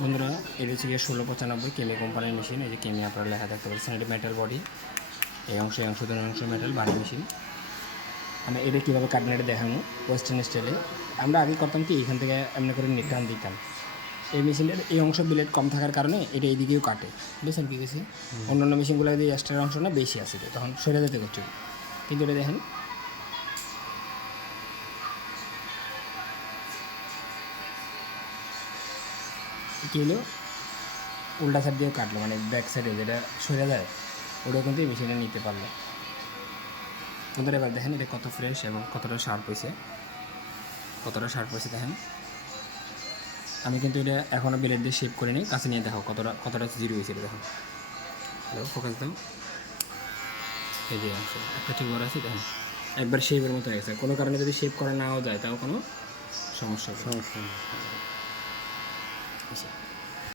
বন্ধুরা এটা হচ্ছে গিয়ে 1695 কেমি কোম্পানির মেশিন। এই যে কেমি আপনারা লেখা দেখতে পাচ্ছেন। এটা মেটাল বডি, এই অংশ দুই অংশ মেটাল বাড়ি মেশিন। আমি এটা কীভাবে কাটবেন এটা দেখানো ওয়েস্টার্ন স্টাইলে। আমরা আগে করতাম কি এখান থেকে এমনি করে টান দিতাম। এই মেশিনটার এই অংশ ব্লেড কম থাকার কারণে এটা এইদিকেও কাটে, বুঝছেন কী গেছে। অন্যান্য মেশিনগুলো দিয়ে এক্সট্রা অংশ না বেশি আছে, তখন সরে যেতে করছে। কিন্তু এটা দেখেন কী হলো, উল্টা সাইড দিয়েও কাটলো, মানে ব্যাক সাইডে যেটা সরে যায় ওটাও কিন্তু এই মেশিনে নিতে পারলো। বন্ধুরা এবার দেখেন এটা কত ফ্রেশ এবং কতটা শার্প হয়েছে, দেখেন। আমি কিন্তু এটা এখনও ব্লেড দিয়ে শেপ করিনি, কাছে নিয়ে দেখো কতটা জিরো হয়েছে এটা দেখুন। হ্যালো, ফোকাস দাও। এই যে অংশ একটা ঠিক বড় আছে দেখেন, একবার শেপের মতো হয়ে গেছে। কোনো কারণে যদি শেপ করা নাও যায় তাও কোনো সমস্যা নেই।